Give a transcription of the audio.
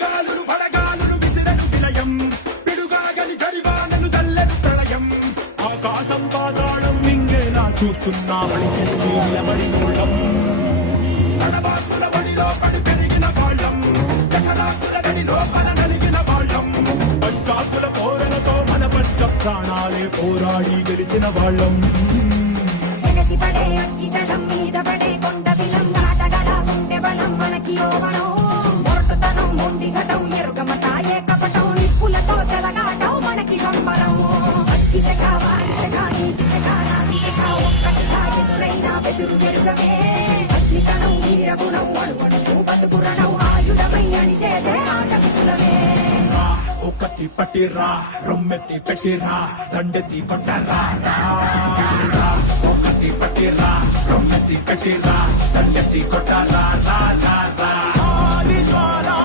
సుడిగాలులు పడగాలులు విసిరెను విలయం పిడుగాగని జడివానలు చల్లెను ప్రళయం ఆకాశం పాతాళం మింగేలా చూస్తున్నా వడికించి నిలబడి నోళ్ళం తడబాకుల బడిలో పడి పెరిగిన వాళ్ళం చకరాకుల గడిలో మన నలిగిన వాళ్ళం పంచాకుల పోరలతో మన పచ్చ ప్రాణాలే పోరాడి గెలిచిన వాళ్ళం పడే అగ్గి జలం మీద పడే కొండ విలం నాటగల గుండె బలం మనకి ఓవనం మొరటుతనం మొండి ఘటం ఎరుగమట ఏ కపటం నిప్పులతో చెలగాటం మనకి సంబరం అగ్గి సెక వారి సెక నీటి సెక నాటి సెక ఒక్కటిగా ఎదురైనా బెదురు ఎరుగమే అగ్నితనం వీరగుణం అడుగడుగు బతుకురణం ఆయుధమై అని చేసే ఆటవికులమే ఒక్కటి పట్టిరా రొమ్మెత్తి పెట్టిరా దండెత్తి కొట్టరా ఒకటి పట్టిరా రొమ్మెత్తి పెట్టిరా దండెత్తి కొట్టరా